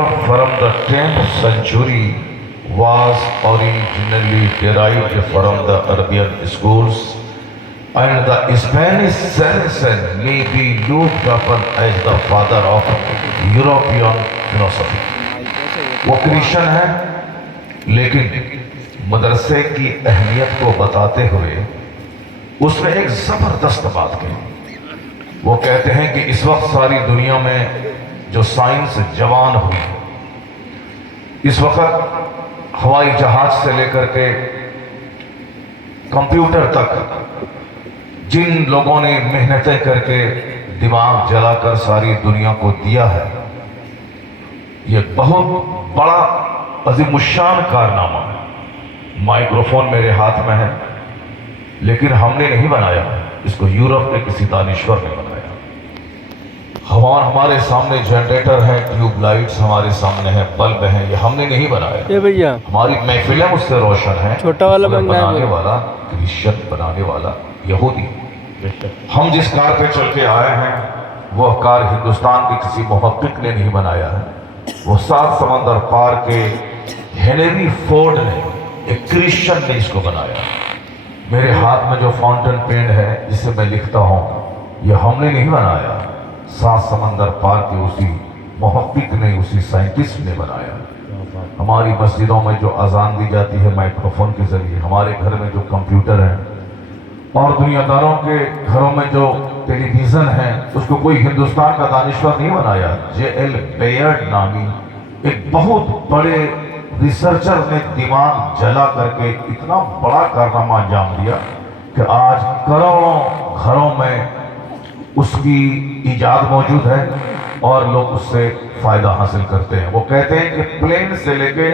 Europe from the 10th century was originally derived from the Arabian schools, and the Spanish Saracen may be looked upon as the father of European philosophy. وہ Christian ہے لیکن مدرسے کی اہمیت کو بتاتے ہوئے اس میں ایک زبردست بات کہی. وہ کہتے ہیں کہ اس وقت ساری دنیا میں جو سائنس جوان ہوئی، اس وقت ہوائی جہاز سے لے کر کے کمپیوٹر تک جن لوگوں نے محنتیں کر کے دماغ جلا کر ساری دنیا کو دیا ہے، یہ بہت بڑا عظیم الشان کارنامہ ہے. مائکروفون میرے ہاتھ میں ہے لیکن ہم نے نہیں بنایا، اس کو یورپ کے کسی دانشور نے بنایا. ہمارے سامنے جنریٹر ہے، ٹیوب لائٹس ہمارے سامنے ہیں، بلب ہیں، یہ ہم نے نہیں بنایا. ہماری محفلیں اس سے روشن ہیں. بنانے والا کرسچن، بنانے والا یہودی. ہم جس کار پہ چل کے آئے ہیں وہ کار ہندوستان کے کسی محقق نے نہیں بنایا ہے، وہ 7 سمندر پار کے ہنری فورڈ نے، ایک کرسچن نے اس کو بنایا. میرے ہاتھ میں جو فاؤنٹن پین ہے جس سے میں لکھتا ہوں، یہ ہم نے نہیں بنایا، 7 سمندر پار کے اسی محقق نے، اسی سائنٹسٹ نے بنایا. ہماری مسجدوں میں جو اذان دی جاتی ہے مائکروفون کے ذریعے، ہمارے گھر میں جو کمپیوٹر ہیں، اور دنیا داروں کے گھروں میں جو ٹیلی ویژن ہے، اس کو کوئی ہندوستان کا دانشور نہیں بنایا. جے ایل بیئرڈ نامی ایک بہت بڑے ریسرچر نے دماغ جلا کر کے اتنا بڑا کارنامہ انجام دیا کہ آج کروڑوں گھروں میں اس کی ایجاد موجود ہے اور لوگ اس سے فائدہ حاصل کرتے ہیں. وہ کہتے ہیں کہ پلین سے لے کے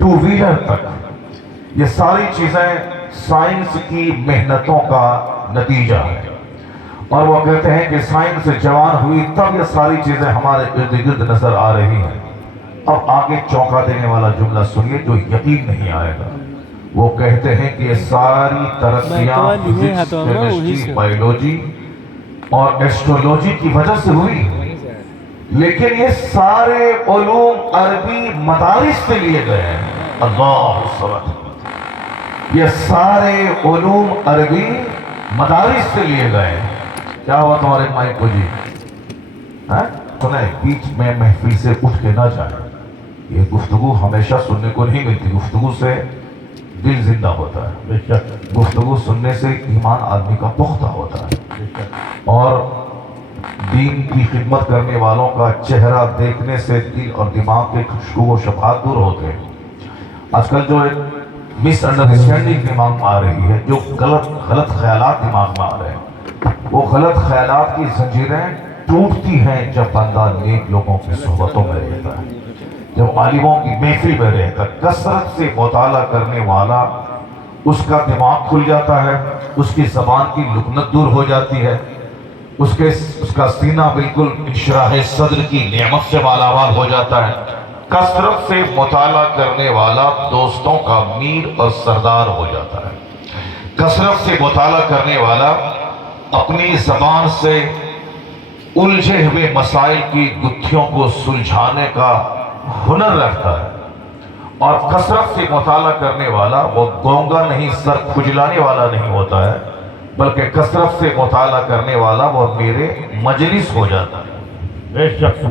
2 ویلر تک یہ ساری چیزیں سائنس کی محنتوں کا نتیجہ ہے. اور وہ کہتے ہیں کہ سائنس جوان ہوئی تب یہ ساری چیزیں ہمارے ارد گرد نظر آ رہی ہیں. اب آگے چونکا دینے والا جملہ سنیے جو یقین نہیں آئے گا. وہ کہتے ہیں کہ یہ ساری ترقیاں فزکس، کیمسٹری، بائیولوجی اور ایسٹرولوجی کی وجہ سے ہوئی، لیکن یہ سارے علوم عربی مدارس سے لیے گئے ہیں. اللہ صبر. یہ سارے علوم عربی مدارس سے لیے گئے ہیں. کیا ہوا تمہارے مائک کو جی؟ سنیں، بیچ میں محفل سے اٹھ کے نہ جائیں. یہ گفتگو ہمیشہ سننے کو نہیں ملتی. گفتگو سے دل زندہ ہوتا ہے، گفتگو سننے سے ایمان آدمی کا پختہ ہوتا ہے، اور دین کی خدمت کرنے والوں کا چہرہ دیکھنے سے دل اور دماغ کے خوشبو و شبہات دور ہوتے ہیں. آج کل جو ایک مس انڈرسٹینڈنگ دماغ میں آ رہی ہے، جو غلط خیالات دماغ میں آ رہے ہیں، وہ غلط خیالات کی زنجیریں ٹوٹتی ہیں جب بندہ نیک لوگوں کی صحبتوں میں رہتا ہے، جب عالموں کی محفل میں رہتا ہے. کثرت سے مطالعہ کرنے والا، اس کا دماغ کھل جاتا ہے، اس کی زبان کی لکنت دور ہو جاتی ہے، اس کا سینہ بالکل انشراح صدر کی نعمت سے مالامال ہو جاتا ہے. کثرت سے مطالعہ کرنے والا دوستوں کا میر اور سردار ہو جاتا ہے. کثرت سے مطالعہ کرنے والا اپنی زبان سے الجھے ہوئے مسائل کی گتھیوں کو سلجھانے کا ہنر رکھتا ہے. اور کثرت سے مطالعہ کرنے والا وہ گونگا نہیں، سر کھجلانے والا نہیں ہوتا ہے، بلکہ کثرت سے مطالعہ کرنے والا وہ میرے مجلس ہو جاتا ہے.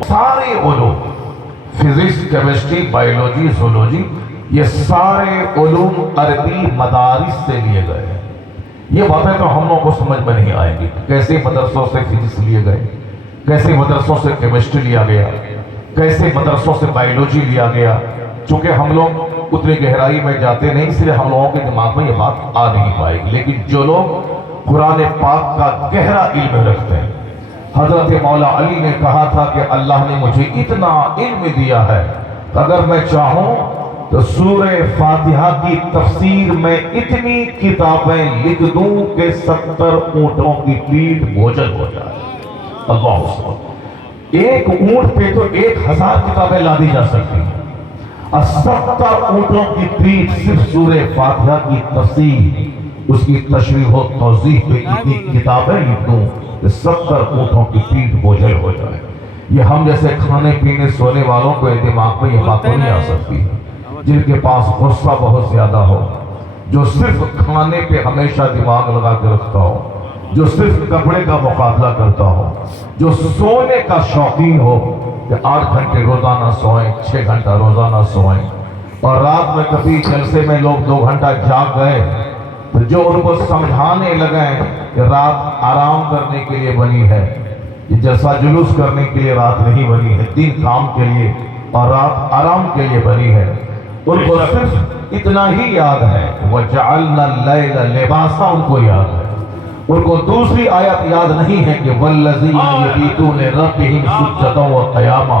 سارے علوم، فزکس، کیمسٹری، بائیولوجی، زولوجی، یہ سارے علوم عربی مدارس سے لیے گئے ہیں. یہ باتیں تو ہم لوگوں کو سمجھ میں نہیں آئیں گی. کیسے مدرسوں سے فزکس لیے گئے، کیسے مدرسوں سے کیمسٹری لیا گیا، کیسے مدرسوں سے بائیولوجی لیا گیا. چونکہ ہم لوگ اتنی گہرائی میں جاتے نہیں، اس لیے ہم لوگوں کے دماغ میں یہ بات آ نہیں پائے گی. لیکن جو لوگ قرآن پاک کا گہرا علم رکھتے ہیں، حضرت مولا علی نے کہا تھا کہ اللہ نے مجھے اتنا علم دیا ہے، اگر میں چاہوں تو سورہ فاتحہ کی تفسیر میں اتنی کتابیں لکھ دوں کہ 70 اونٹوں کی پیٹھ بوجھل ہو جائے. اللہ اکبر. ایک اونٹ پہ تو 1000 کتابیں لا دی جا سکتی ہیں، اور 70 اونٹوں کی پیٹھ صرف سورہ فاتحہ کی تفسیر، اس کی تشریح و توضیح پہ اتنی کتابیں لکھ دوں کہ 70 اونٹوں کی پیٹھ بوجھل ہو جائے. یہ ہم جیسے کھانے پینے سونے والوں کو دماغ میں یہ بات نہیں آ سکتی، جن کے پاس غصہ بہت زیادہ ہو، جو صرف کھانے پہ ہمیشہ دماغ لگا کے رکھتا ہو، جو صرف کپڑے کا مقابلہ کرتا ہو، جو سونے کا شوقین ہو کہ 8 گھنٹے روزانہ سوئیں، 6 گھنٹہ روزانہ سوئیں، اور رات میں کبھی جلسے میں لوگ 2 گھنٹہ جاگ گئے تو جو ان کو سمجھانے لگیں کہ رات آرام کرنے کے لیے بنی ہے، یہ جلسہ جلوس کرنے کے لیے رات نہیں بنی ہے، دن کام کے لیے اور رات آرام کے لیے بنی ہے، ان کو صرف اتنا ہی یاد ہے، وَجَعَلْنَا اللَّيْلَ لِبَاسًا، ان کو یاد ہے، ان کو دوسری آیت یاد نہیں ہے کہ وَالَّذِينَ يَبِيتُونَ لِرَبِّهِمْ سُجَّدًا وَقِيَامًا،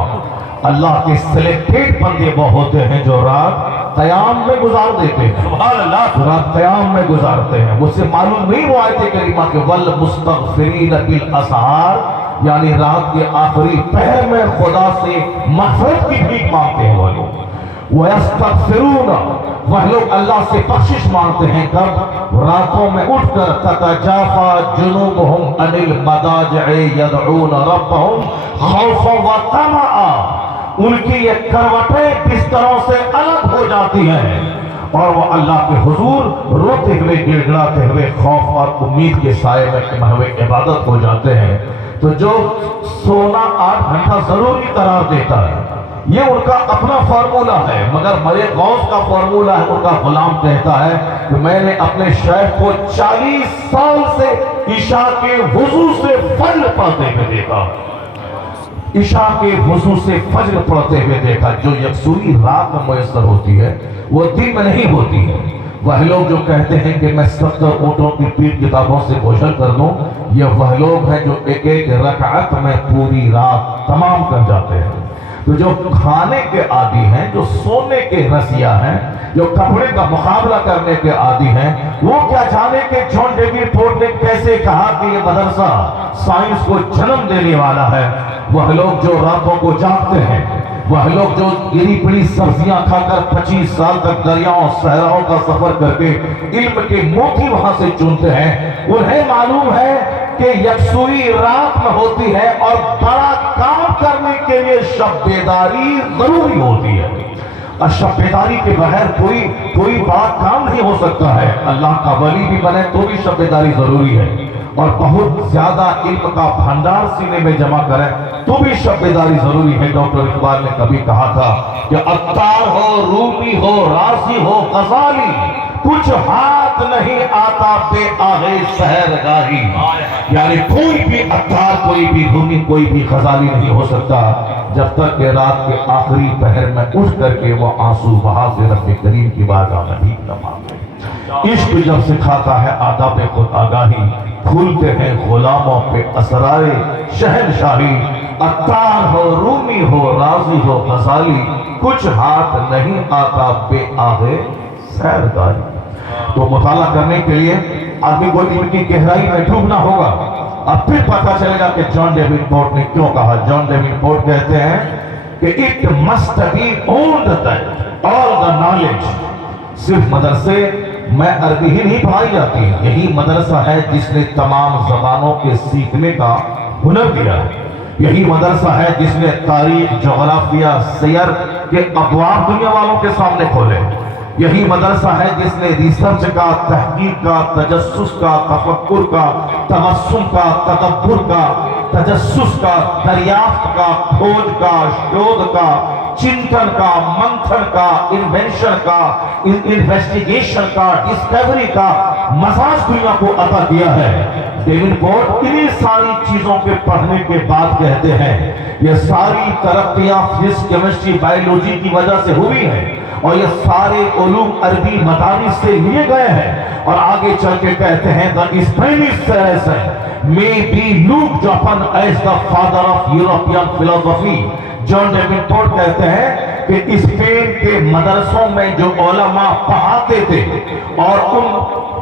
اللہ کے سلیکٹڈ بندے وہ ہوتے ہیں جو رات قیام میں گزار دیتے ہیں، سبحان اللہ، رات قیام میں گزارتے ہیں۔ مجھ سے معلوم نہیں وہ آیت کریمہ کہ وَالْمُسْتَغْفِرِينَ بِالْأَسْحَارِ، یعنی رات کے آخری پہر میں خدا سے مغفرت کی بھیک مانگتے ہیں وہ لوگ، وَيَسْتَغْفِرُونَ، وہ لوگ اللہ سے بخشش مانگتے ہیں کب؟ راتوں میں اٹھ کر تَتَجَافَى جُنُوبُهُمْ عَنِ الْمَضَاجِعِ يَدْعُونَ رَبَّهُمْ خَوْفًا وَطَمَعًا، ان کی یہ کروٹیں بستروں سے الگ ہو جاتی ہیں اور وہ اللہ کے حضور روتے ہوئے گڑ گڑاتے ہوئے خوف اور امید کے سائے میں محو عبادت ہو جاتے ہیں۔ تو جو سونا 8 گھنٹہ ضروری قرار دیتا ہے یہ ان کا اپنا فارمولہ ہے، مگر مرے غوث کا فارمولہ ہے، ان کا غلام کہتا ہے کہ میں نے اپنے شیخ کو 40 سال سے عشاء کے وضو سے فجر پڑھتے ہوئے دیکھا، عشاء کے وضو سے فجر پڑھتے ہوئے دیکھا۔ جو یکسوئی رات میں میسر ہوتی ہے وہ دن میں نہیں ہوتی ہے۔ وہ لوگ جو کہتے ہیں کہ میں 70 اونٹوں کی پیٹھ کتابوں سے کوشش کر دوں، یہ وہ لوگ ہیں جو ایک ایک رکعت میں پوری رات تمام کر جاتے ہیں۔ تو جو کھانے کے عادی ہیں، جو سونے کے رسیا ہیں، جو کپڑے کا مقابلہ کرنے کے عادی ہیں، وہ کیا جانے کہ جان ڈیوڈ فورڈ نے کیسے کہا کہ یہ مدرسہ سائنس کو جنم دینے والا ہے۔ وہ لوگ جو راتوں کو جاگتے ہیں، وہ لوگ جو گری پڑی سبزیاں کھا کر 25 سال تک دریاؤں صحراؤں کا سفر کر کے علم کے موتی وہاں سے چنتے ہیں، انہیں معلوم ہے کہ یکسوئی رات میں ہوتی ہے اور بڑا کام کرنے کے لیے شب بیداری ضروری ہوتی ہے، اور شب بیداری کے بغیر کوئی بات کام نہیں ہو سکتا ہے۔ اللہ کا ولی بھی بنے تو بھی شب بیداری ضروری ہے، اور بہت زیادہ علم کا بھنڈار سینے میں جمع کریں تو بھی شب بیداری ضروری ہے۔ ڈاکٹر اقبال نے کبھی کہا تھا کہ عطار ہو، رومی ہو، رازی ہو، غزالی، کچھ ہاتھ نہیں آتا بے آہے سحرگاہی، یعنی کوئی بھی عطار، کوئی بھی رومی، کوئی بھی غزالی نہیں ہو سکتا جب تک کہ رات کے آخری پہر میں اٹھ کر کے وہ آنسو بہا سے رب کریم کی بارگاہ میں بھیک نہ مانگے۔ عشق جب سکھاتا ہے آداب خود آگاہی، کھولتے ہیں غلاموں پہ اسرار شہنشاہی، عطار ہو، رومی ہو، رازی ہو، غزالی، کچھ ہاتھ نہیں آتا بے آہے سحرگاہی۔ تو مطالعہ کرنے کے لیے آدمی کو علم کی گہرائی میں ڈوبنا ہوگا، اب پھر پتہ چلے گا کہ جان ڈیوڈ فورڈ نے کیوں کہا۔ جان ڈیوڈ فورڈ کہتے ہیں کہ it must be owned that all the knowledge، صرف مدرسے میں عربی ہی نہیں پڑھائی جاتی، یہی مدرسہ ہے جس نے تمام زبانوں کے سیکھنے کا ہنر دیا ہے، یہی مدرسہ ہے جس نے تاریخ، جغرافیہ، سیر کے ابواب دنیا والوں کے سامنے کھولے، یہی مدرسہ ہے جس نے ریسرچ کا، تحقیق کا، تجسس کا، تفکر کا، تبسم کا، تدبر کا، تجسس کا، دریافت کا، کھوج کا، شودھ کا، چنتن کا، منتھن کا، انوینشن کا، انویسٹیگیشن کا، ڈسکوری کا مزاج دنیا کو عطا کیا ہے۔ ڈیوڈ فورڈ انہی ساری چیزوں کے پڑھنے کے بعد کہتے ہیں یہ ساری ترقیاں فزکس، کیمسٹری، بائیولوجی کی وجہ سے ہوئی ہیں، اور یہ سارے علوم عربی مدارس سے لیے گئے ہیں، اور آگے چل کے کہتے ہیں the Spanish may be looked upon as the father of European philosophy۔ John David Ford کہتے ہیں کہ اسپین کے مدرسوں میں جو علماء پڑھاتے تھے اور ان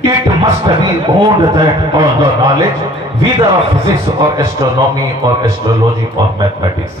It must be owned that all the knowledge, whether of physics or astronomy or astrology or mathematics.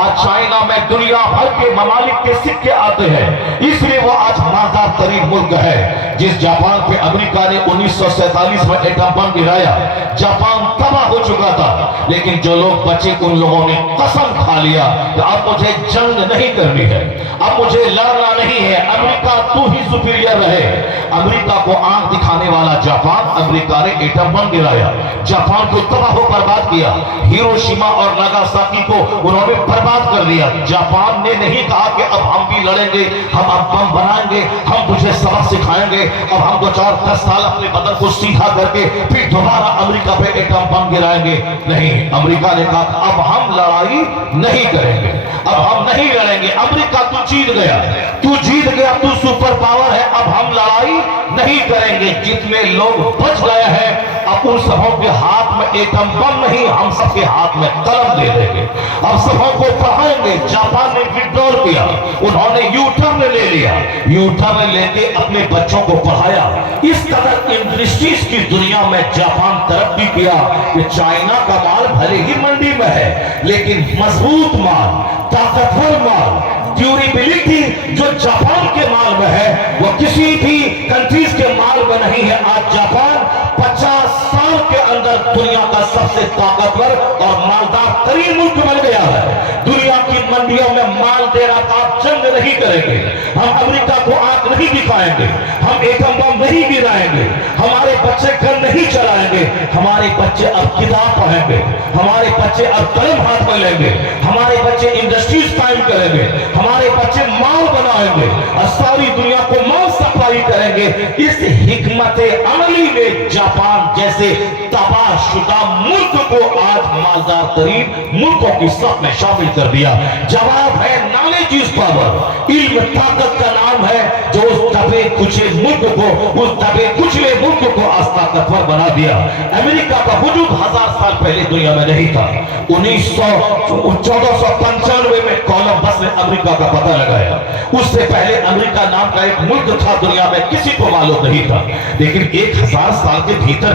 آج چائنا میں دنیا بھر کے ممالک کے سکے آتے ہیں، اس لیے وہ آج مالدار ترین ملک ہے۔ جس جاپان پہ امریکہ نے 1947 میں ایٹم بم گرایا، جاپان تباہ ہو چکا تھا، لیکن جو لوگ بچے ان لوگوں نے قسم کھا لیا کہ اب مجھے جنگ نہیں کرنی ہے، اب مجھے لڑنا نہیں ہے، امریکہ تو ہی سپیریئر رہے۔ امریکہ کو آنکھ دکھانے والا جاپان، امریکہ نے ایٹم بم گرایا، جاپان کو تباہ و برباد کیا، ہیروشیما اور ناگاساکی کو انہوں نے برباد کر دیا۔ جاپان نے نہیں کہا کہ اب ہم بھی لڑیں گے، ہم اب بم بنائیں گے، ہم تجھے سبق سکھائیں گے، اب ہم 2-4-10 سال اپنے بدن کو سیدھا کر کے پھر دوبارہ امریکہ پہ ایٹم بم گرائیں گے۔ نہیں، امریکہ نے کہا اب ہم لڑائی نہیں کریں گے، اب ہم نہیں لڑیں گے۔ امریکہ تو جیت گیا، تو جیت گیا، تو سپر پاور ہے، اب ہم لڑائی نہیں کریں گے۔ جتنے لوگ بچ گئے ہیں اب ان سبوں کے ہاتھ میں ایٹم بم نہیں، ہم سب کے ہاتھ میں قلم دے دیں گے، اب سبوں کو پڑھائیں گے۔ جاپان نے وڈرول کیا، انہوں نے یو ٹرن لے لیا، یو ٹرن لے کے اپنے بچوں کو پڑھایا۔ اس قدر انڈسٹریز کی دنیا میں جاپان ترقی کیا کہ چائنا کا مال بھلے ہی منڈی میں ہے، لیکن مضبوط مال، طاقتور مال، ڈیوریبلٹی جو جاپان کے مال میں ہے وہ کسی بھی کنٹریز کے مال میں نہیں ہے۔ آج جاپان 50 سال کے اندر دنیا کا سب سے طاقتور اور مالدار ترین ملک بن گیا ہے۔ دنیا کی منڈیوں میں مال دینا کا جنگ نہیں کریں گے، ہم امریکہ کو آنکھ نہیں دکھائیں گے، ہم ایٹم بم نہیں گرائیں گے، ہمارے بچے گھر نہیں چلائیں گے، ہمارے بچے اب کتاب پڑھیں گے، ہمارے بچے اب قلم ہاتھ میں لیں گے، ہمارے بچے انڈسٹریز قائم کریں گے، ہمارے بچے مال بنائیں گے اور ساری دنیا کو مال سپلائی کریں گے۔ اس حکمت عملی نے جاپان جیسے تباہ شدہ ملک کو آج مالدار ترین ملکوں کی صف میں شامل کر دیا۔ جواب ہے نالج از پاور، علم طاقت کا نام ہے، جو اس دبے کچے ملک کو، اس دبے کچلے ملک کو آج طاقتور بنا دیا۔ امریکہ کا وجود 1000 سال پہلے دنیا میں نہیں تھا۔ 1495 میں کولمبس نے امریکہ کا پتہ لگایا، اس سے پہلے امریکہ نام کا ایک ملک تھا، دنیا میں کسی کو معلوم نہیں تھا، لیکن 1000 سال کے بھیتر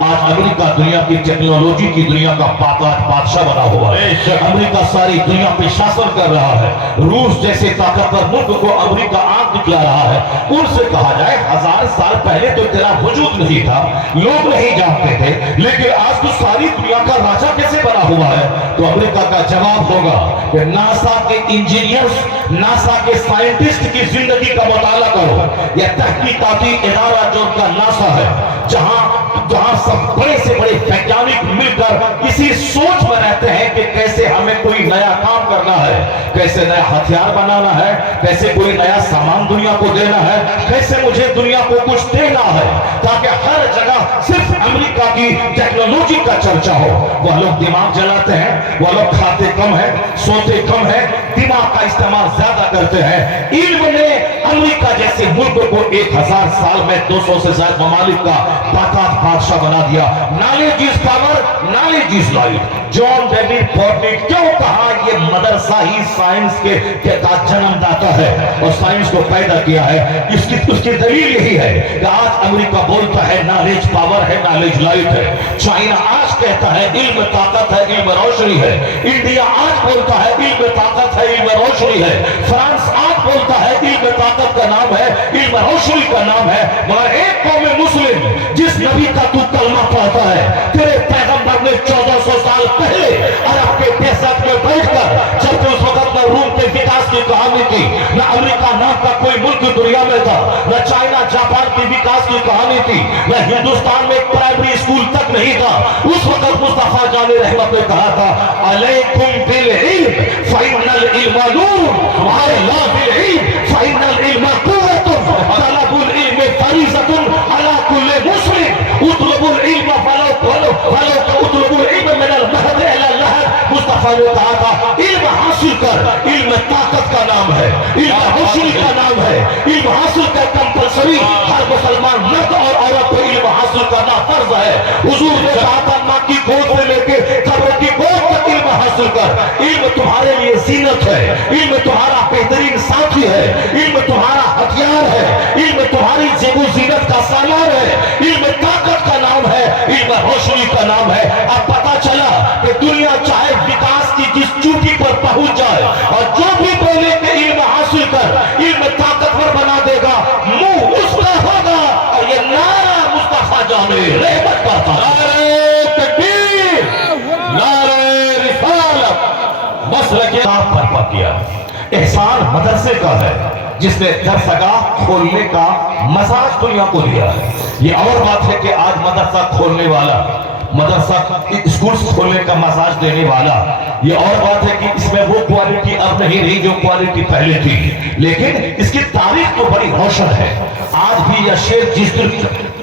آج امریکہ دنیا کی ٹیکنالوجی کی دنیا کا بادشاہ بنا ہوا ہے۔ امریکہ ساری دنیا پہ شاسن کر رہا ہے۔ روس جیسے طاقتور ملک کو امریکہ آنکھ دکھلا رہا ہے۔ ان سے کہا جائے 1000 سال پہلے تو تیرا وجود نہیں تھا، لوگ نہیں جانتے تھے، لیکن آج تو ساری دنیا کا راجا کیسے بنا ہوا ہے؟ تو امریکہ کا جواب ہوگا کہ ناسا کے انجینئرز، ناسا کے سائنٹسٹ کی زندگی کا مطالعہ کرو۔ یہ تحقیقاتی ادارہ جو ان کا ناسا ہے، جہاں سب بڑے سے بڑے ویگیانک مل کر اسی سوچ میں رہتے ہیں کہ کیسے ہمیں کوئی نیا کام کرنا ہے، کیسے نیا ہتھیار بنانا ہے، کیسے کوئی نیا سامان دنیا کو دینا ہے، کیسے مجھے دنیا کو کچھ دینا ہے، تاکہ ہر جگہ صرف امریکہ کی ٹیکنالوجی کا چرچا ہو۔ وہ لوگ دماغ جلاتے ہیں، وہ لوگ کھاتے کم ہیں، سوتے کم ہیں، دماغ کا استعمال زیادہ کرتے ہیں۔ علم نے امریکہ جیسے ملک کو 1000 سال میں 200 سے زیادہ ممالک کا بادشاہ بنا دیا۔ Knowledge is power, knowledge is life. John David Ford نے کیوں کہا یہ مدرسہ ہی سائنس کے جنم داتا ہے اور سائنس کو پیدا کیا ہے؟ اس کی دلیل یہی ہے کہ آج امریکہ بولتا ہے نالج پاور ہے، نالج لائف ہے۔ چائنا آج کہتا ہے علم طاقت ہے، علم روشنی ہے۔ انڈیا آج بولتا ہے علم طاقت ہے، علم روشنی ہے۔ فرانس آج بولتا ہے علم طاقت کا نام ہے، علم روشنی کا نام ہے۔ مگر ایک قوم مسلم جس نبی کا تو کلمہ پڑھتا ہے، تیرے پیغمبر نے 1400 سال پہلے عرب کے ڈیزرٹ میں بیٹھ کر جب اس وقت نہ روم کے وکاس کی کہانی تھی، نہ امریکہ نام کا کوئی ملک دنیا میں تھا، نہ چائنا جاپان کی وکاس کی کہانی تھی، نہ ہندوستان میں ایک پرائمری اسکول تک نہیں تھا، اس وقت مصطفیٰ جان رحمت نے کہا تھا علیکم بالعلم فإن العلم نور وعلى بالعلم فإن العلم قوة طلب العلم فریضة على كل مسلم اطلبوا العلم اطلبوا العلم من المهد الى اللحد۔ مصطفیٰ نے کہا تھا علم حاصل کر، علم طاقت کا نام ہے، علم روشنی کا نام ہے، علم حاصل کر کمپلسری ہر مسلمان مرد اور عورت کو علم حاصل کرنا فرض ہے۔ حضور نے کہا تھا ماں کی گود سے لے کے قبر کی گود تک علم حاصل کر۔ علم تمہارے لیے زینت ہے، علم تمہارا بہترین ساتھی ہے، علم تمہارا ہتھیار ہے، علم تمہاری زیب و زینت کا سامان ہے، علم طاقت کا نام ہے، علم روشنی کا نام ہے۔ اب پتا چلا کہ دنیا چاہے وکاس کی جس چوٹی پر پہنچ برپا کیا. احسان مدرسے کا ہے جس نے درسگاہ کھولنے کا مزاج دنیا کو دیا ہے. یہ اور بات ہے کہ آج مدرسہ کھولنے والا، مدرسہ اسکولز کھولنے کا مزاج دینے والا، یہ اور بات ہے کہ اس میں وہ کوالٹی اب نہیں رہی جو کوالٹی پہلے تھی، لیکن اس کی تاریخ تو بڑی روشن ہے. آج بھی یہ شعر جس دن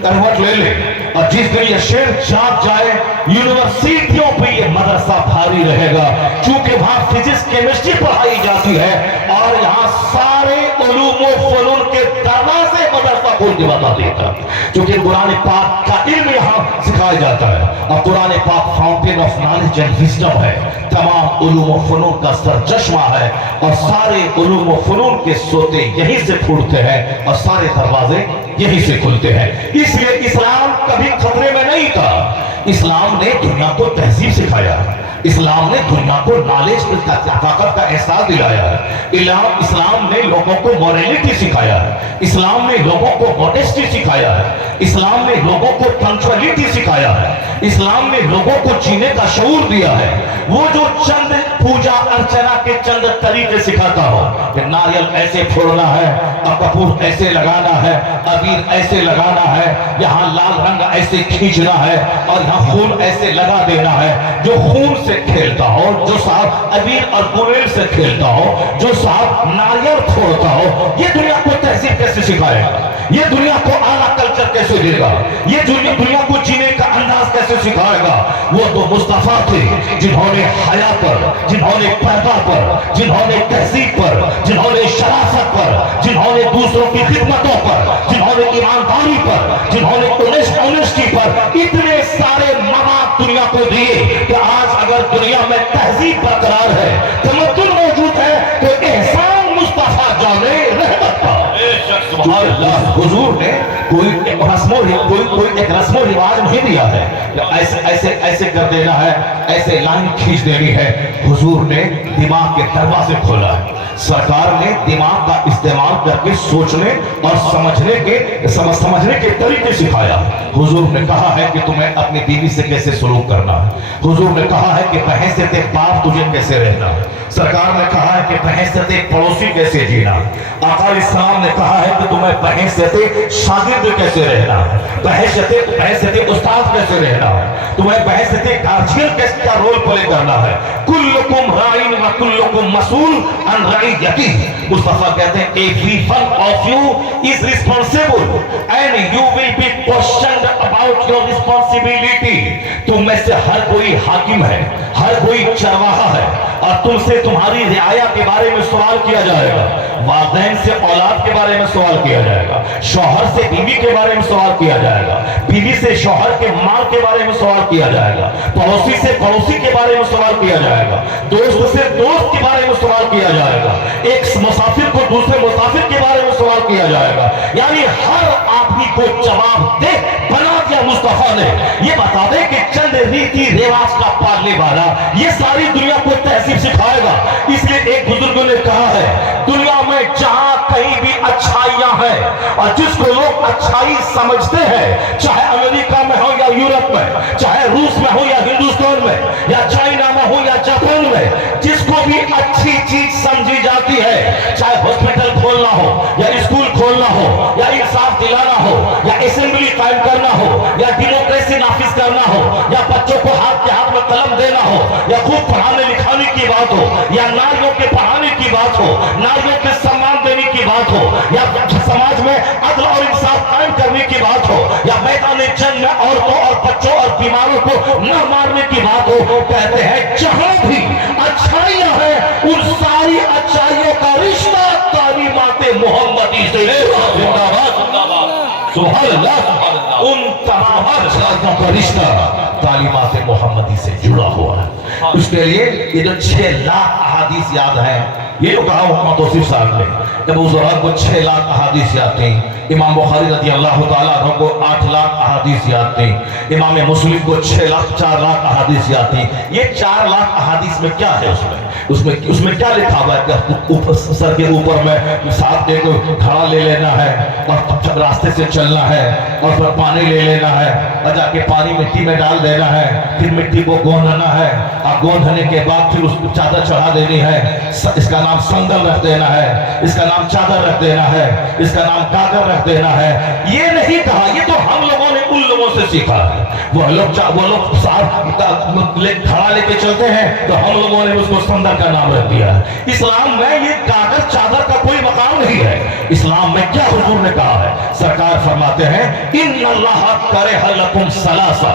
کروٹ لے لے اور جس دن یہ شعر چاپ جائے، یونیورسٹیوں پہ یہ مدرسہ بھاری رہے گا، چونکہ وہاں فزکس کیمسٹری پڑھائی جاتی ہے اور یہاں سارے علوم و فنون کے دروازے مدرسہ کھول کے بتا دیتا، چونکہ قرآن پاک کا علم یہاں سکھایا جاتا ہے. اور قرآن پاک fountain of knowledge and wisdom ہے، تمام علوم و فنون کا سرچشمہ ہے، اور سارے علوم و فنون کے سوتے یہیں سے پھوٹتے ہیں اور سارے دروازے یہیں سے کھلتے ہیں. اس لیے اسلام کبھی خطرے میں نہیں تھا. اسلام نے دنیا کو تہذیب سکھایا، اسلام نے دنیا کو نالج کی طاقت کا احساس دلایا ہے. اسلام نے لوگوں کو موریلٹی سکھایا ہے، اسلام نے لوگوں کو موڈیسٹی سکھایا ہے، اسلام نے لوگوں کو پنکچولیٹی سکھایا ہے، اسلام نے لوگوں کو جینے کا شعور دیا ہے. وہ جو چند پوجا ارچنا کے چند طریقے سکھاتا ہو کہ ناریل ایسے پھوڑنا ہے اور کپور ایسے لگانا ہے، ابیر ایسے لگانا ہے، یہاں لال رنگ ایسے کھینچنا ہے اور یہاں خون ایسے لگا دینا ہے، جو خون سے کھیلتا ہو، جو صاحب ابیر اور گلیل سے کھیلتا ہو، جو صاحب ناریل پھوڑتا ہو، یہ دنیا کو تہذیب کیسے سکھائے گا؟ یہ دنیا کو اعلیٰ کلچر کیسے دے گا؟ یہ دنیا کو جینے کا انداز کیسے سکھائے گا؟ وہ تو مصطفیٰ تھے جنہوں نے حیا پر، جنہوں نے پردہ پر، جنہوں نے تہذیب پر، جنہوں نے شرافت پر، جنہوں نے دوسروں کی خدمتوں پر، جنہوں نے ایمانداری پر، جنہوں نے اونیسٹی پر اتنے سارے مواد دنیا کو دیے کہ آج اگر دنیا میں تہذیب برقرار ہے، تمدن موجود ہے، تو احسان مصطفیٰ جانے رحمت کا. حضور نے کوئی ایک رسم و رواج نہیں دیا ہے، ایسے کر دینا ہے، ایسے لائن کھینچ دینی ہے. حضور نے دماغ کے دروازے کھولا ہے. سرکار نے دماغ کا استعمال کر کے سوچنے اور سمجھنے کے طریقے سکھایا. حضور نے کہا ہے کہ تمہیں اپنی بیوی سے کیسے سلوک کرنا ہے. حضور نے کہا ہے کہ بحیثیت باپ تجھے کیسے رہنا ہے. سرکار نے کہا ہے کہ بحیثیت پڑوسی کیسے جینا ہے. آقا علیہ السلام نے کہا ہے کہ تمہیں بحیثیت شاگرد کیسے رہنا ہے، بحیثیت استاد کیسے رہنا ہے، تمہیں بحیثیت گارجین کا رول پلے کرنا ہے. کلکم رائن و کلکم مسئول عن رعیتہ. مصطفیٰ کہتے ہیں every one of you is responsible and you will be questioned about your responsibility. تم میں سے ہر کوئی حاکم ہے، ہر کوئی چرواہا ہے، اور تم سے تمہاری رعایا کے بارے میں سوال کیا جائے گا. والدین سے اولاد کے بارے میں سوال کیا جائے گا، شوہر سے بیوی کے بارے میں سوال کیا جائے گا، بیوی سے شوہر کے مال کے بارے میں سوال کیا جائے گا، پڑوسی سے پڑوسی کے بارے میں سوال کیا جائے گا، دوست سے دوست کے بارے میں سوال کیا جائے گا، ایک مسافر کو دوسرے مسافر کے بارے میں سوال کیا جائے گا. یعنی ہر آدمی کو جواب دے بنا دیا مصطفیٰ نے. یہ بتا دے کہ چند ریتی رواج کا پالنے والا یہ ساری دنیا کو تہذیب سکھائے گا. اس لیے ایک بزرگوں نے کہا ہے دنیا میں جہاں کہیں بھی اچھائیاں ہیں اور جس کو لوگ اچھائی سمجھتے ہیں، چاہے امریکہ میں ہو یا یورپ میں، چاہے روس میں ہو یا ہندوستان میں یا چائنا میں ہو یا جاپان میں، جس کو بھی اچھی چیز سمجھی جاتی ہے، چاہے ہاسپٹل کھولنا ہو یا اسکول کھولنا ہو یا انصاف دلانا ہو یا اسمبلی قائم کرنا ہو یا ڈیموکریسی نافذ کرنا ہو یا بچوں کو ہاتھ کے ہاتھ میں قلم دینا ہو یا خوب پڑھانے لکھانے کی بات ہو یا ناریوں کے پڑھانے کی بات ہو، ناریوں کے سمان دینے کی بات ہو یا سماج میں عدل اور انصاف قائم کرنے کی بات ہو یا میدان جنگ میں عورتوں اور بچوں اور بیماروں کو نہ مارنے کی بات ہو، کہتے ہیں جہاں بھی اچھائیاں ہیں ان ساری اچھائیوں کا رشتہ تعلیمات محمدی سے سبحان اللہ، ان تمام اچھائیوں کا رشتہ تعلیمات محمدی سے جڑا ہوا ہے. اس کے لیے یہ جو 6 لاکھ احادیث یاد ہیں، یہ جو کہا محمد توصیف صاحب نے، جب حضور کو 6 لاکھ احادیث یاد تھیں، امام بخاری رضی اللہ تعالیٰ عنہ کو 8 لاکھ احادیث یاد تھی، امام مسلم کو 4 لاکھ احادیث یاد تھی۔ یہ 4 لاکھ احادیث میں کیا ہے؟ اس میں کیا لکھا ہوا ہے کہ سر کے اوپر میں ساتھ ایک گھڑا لے لینا ہے اور راستے سے چلنا ہے اور پھر پانی لے لینا ہے اور جا کے پانی مٹی میں ڈال دینا ہے، پھر مٹی کو گوندھنا ہے اور گوندھنے کے بعد پھر اس کو چادر چڑھا دینی ہے، اس کا نام سنگل رکھ دینا ہے، اس کا نام چادر رکھ دینا ہے، اس کا نام گاگر رکھ دینا ہے۔ یہ نہیں کہا، یہ تو ہم لوگوں نے ان لوگوں سے سیکھا ہے۔ وہ لوگ کھڑا لے کے چلتے ہیں تو ہم لوگوں نے اس کو سندر کا نام رکھ دیا ہے۔ اسلام میں یہ گاگر چادر کا کوئی مقام نہیں ہے۔ اسلام میں کیا حضور نے کہا ہے؟ سرکار فرماتے ہیں ان اللہ کرہ لکم ثلاثہ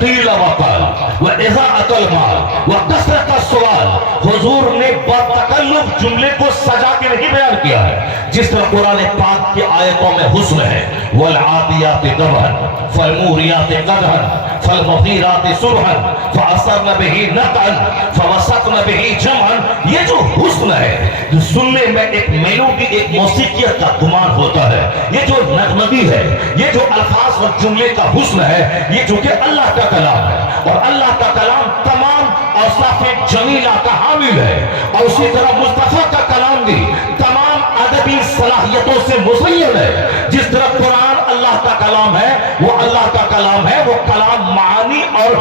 قیل وقال واضاعۃ المال وکثرۃ السؤال۔ حضور نے بتکلف جملے کو سجا کے نہیں بیان کیا ہے، جس طرح قرآن پاک کی آیتوں میں حسن ہے، والعادیات ضبحا فالموریات قدحا فالمغیرات صبحا فاثرن به نقعا فوسطن به جمعا۔ یہ جو حسن ہے، جو سننے میں ایک میلوڈی، ایک موسیقیت کا گمان ہوتا ہے، یہ جو نغمگی ہے، یہ جو الفاظ اور جملے کا حسن ہے، یہ جو کہ اللہ کا کلام ہے، اور اللہ کا کلام تمام اوصاف جمیلہ کا حامل ہے، اور اسی طرح مصطفیٰ کا کلام بھی تمام ادبی صلاحیتوں سے مزین ہے۔ جس طرح قرآن اللہ کا کلام ہے، وہ اللہ کا کلام ہے، وہ کلام معانی اور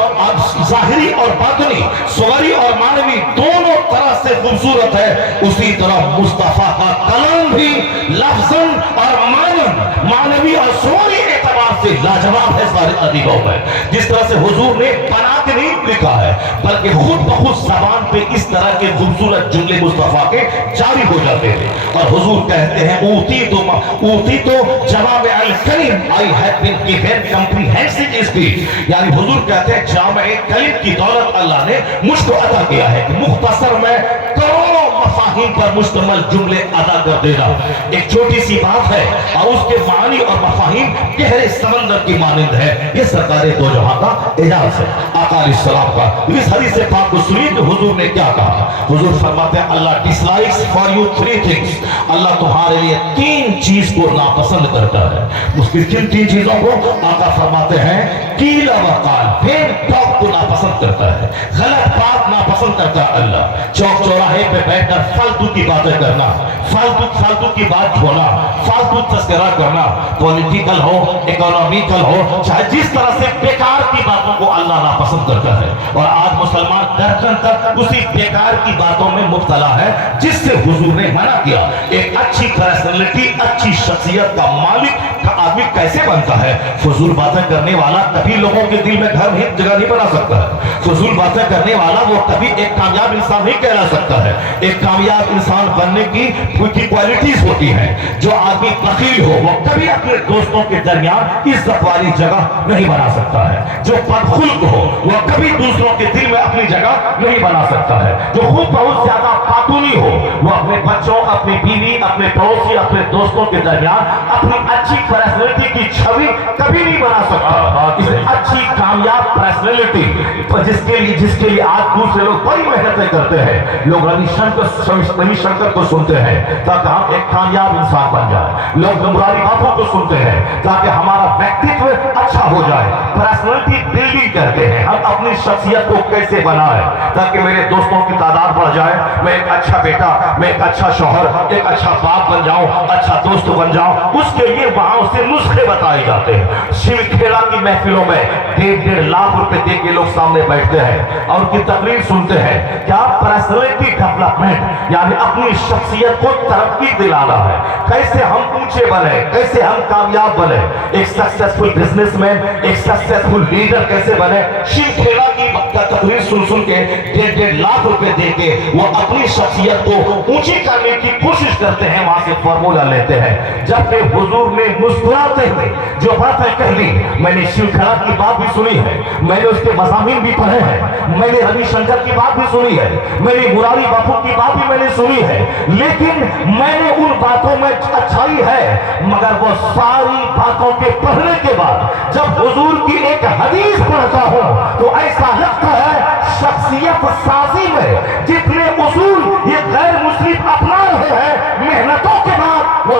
ظاہری اور باطنی، صوری اور معنوی دونوں طرح سے خوبصورت ہے، اسی طرح مصطفیٰ کا کلام بھی لفظاً اور معنوی اور صوری اعتبار سے لاجواب ہے سارے ادیبوں میں۔ جس طرح سے حضور نے بنا کے نہیں لکھا ہے، بلکہ خود بخود زبان پہ اس طرح کے خوبصورت جملے مصطفیٰ کے جاری ہو جاتے ہیں، اور حضور کہتے ہیں اوتی تو جواب الکلم I have been given comprehensive speech۔ یعنی حضور کہتے ہیں جامع کلم کی دولت اللہ نے مجھ کو عطا کیا ہے کہ مختصر میں کروڑوں مفاہیم پر مشتمل جملے ادا کر دینا ایک چھوٹی سی بات ہے، اور اس کے معنی اور مفاہیم گہرے سمندر کی مانند ہے۔ یہ سرکار دو جہاں کا اعجاز ہے، آقا علیہ السلام کا۔ اس حدیث پاک کو سنیے کہ حضور نے کیا کہا۔ حضور فرماتے ہیں اللہ dislikes for you 3 things۔ اللہ تمہارے لیے 3 چیز کو ناپسند کرتا ہے۔ اس کی کن 3 چیزوں کو؟ آقا فرماتے ہیں قیل وقال، پھر ٹاک کو ناپسند کرتا ہے، غلط بات ناپسند کرتا ہے اللہ۔ چوک چوراہے پہ بیٹھ کر فالتو کی باتیں کرنا، فالتو کی بات چھوڑنا، فالتو تذکرہ کرنا، پولیٹیکل ہو، اکانومیکل ہو، چاہے جس طرح سے بیکار کی باتوں کو اللہ ناپسند کرتا ہے۔ اور آج مسلمان درجن تک اسی بیکار کی باتوں میں مبتلا ہے، جس سے حضور نے منع کیا۔ ایک اچھی پرسنالٹی، اچھی شخصیت کا مالک کا آدمی کیسے بنتا ہے؟ فضول باتیں کرنے والا کبھی لوگوں کے دل میں گھر نہیں جگہ نہیں بنا سکتا ہے۔ فضول باتیں کرنے والا وہ کبھی ایک کامیاب انسان نہیں کہلا سکتا ہے۔ ایک کامیاب انسان بننے کی کوالٹیز ہوتی ہیں۔ جو آدمی بخیل ہو وہ کبھی اپنے دوستوں کے درمیان عزت والی جگہ نہیں بنا سکتا ہے۔ جو بدخلق ہو وہ کبھی دوسروں کے دل میں اپنی جگہ نہیں بنا سکتا ہے۔ جو خود بہت زیادہ پاتونی ہو وہ اپنے بچوں، اپنی بیوی، اپنے پڑوسی، اپنے دوستوں کے درمیان اپنی اچھی پرسنالٹی کی چھوی کبھی نہیں بنا سکتا۔ اس اچھی کامیاب پرسنالٹی جس کے لیے آج دوسرے لوگ بڑی محنتیں کرتے ہیں، لوگ روی شنکر کو سنتے ہیں تاکہ ہم ایک کامیاب انسان بن جائے، لوگ مراری باپوں کو سنتے ہیں تاکہ ہمارا ویکتتو اچھا ہو جائے، پرسنالٹی بلڈنگ کرتے ہیں، ہم اپنی شخصیت کو کیسے بنائیں تاکہ میرے دوستوں کی تعداد بڑھ جائے، میں ایک اچھا بیٹا، میں ایک اچھا شوہر، ایک اچھا باپ بن جاؤں، اچھا دوست بن جاؤں۔ اس کے لیے وہاں سے نسخے بتائے جاتے ہیں۔ شیو کھیڑا کی محفلوں میں 1.5 لاکھ روپے دے کے لوگ سامنے بیٹھتے ہیں اور ان کی تقریر سنتے ہیں۔ کیا پرسنالٹی ڈیولپمنٹ، یعنی اپنی شخصیت کو ترقی دلانا ہے، کیسے ہم اونچے بنے، کیسے ہم کامیاب بنے، ایک سکسیسفل بزنس مین، ایک سکسیسفل لیڈر کیسے بنے۔ شیو کھیڑا کی تقریر سن کے 1.5 لاکھ روپے دے کے وہ اپنی شخصیت کو اونچی کرنے کی کوشش کرتے ہیں، وہاں سے فارمولا لیتے ہیں۔ جبکہ حضور نے مسکراتے ہوئے جو باتیں کہہ لی، میں نے شیو کھیڑا کی بات بھی سنی ہے، میں نے اس کے مضامین بھی پڑھے ہیں، میں نے روی شنکر کی بات بھی سنی ہے، میں نے مراری باپو کی بات بھی میں نے سنی ہے، لیکن میں نے ان باتوں میں اچھائی ہے، مگر وہ ساری باتوں کے پڑھنے کے بعد جب حضور کی ایک حدیث پڑھتا ہوں تو ایسا لگتا ہے شخصیت سازی میں جتنے اصول یہ غیر مسلم اپنا رہے ہیں، محنتوں کے بعد وہ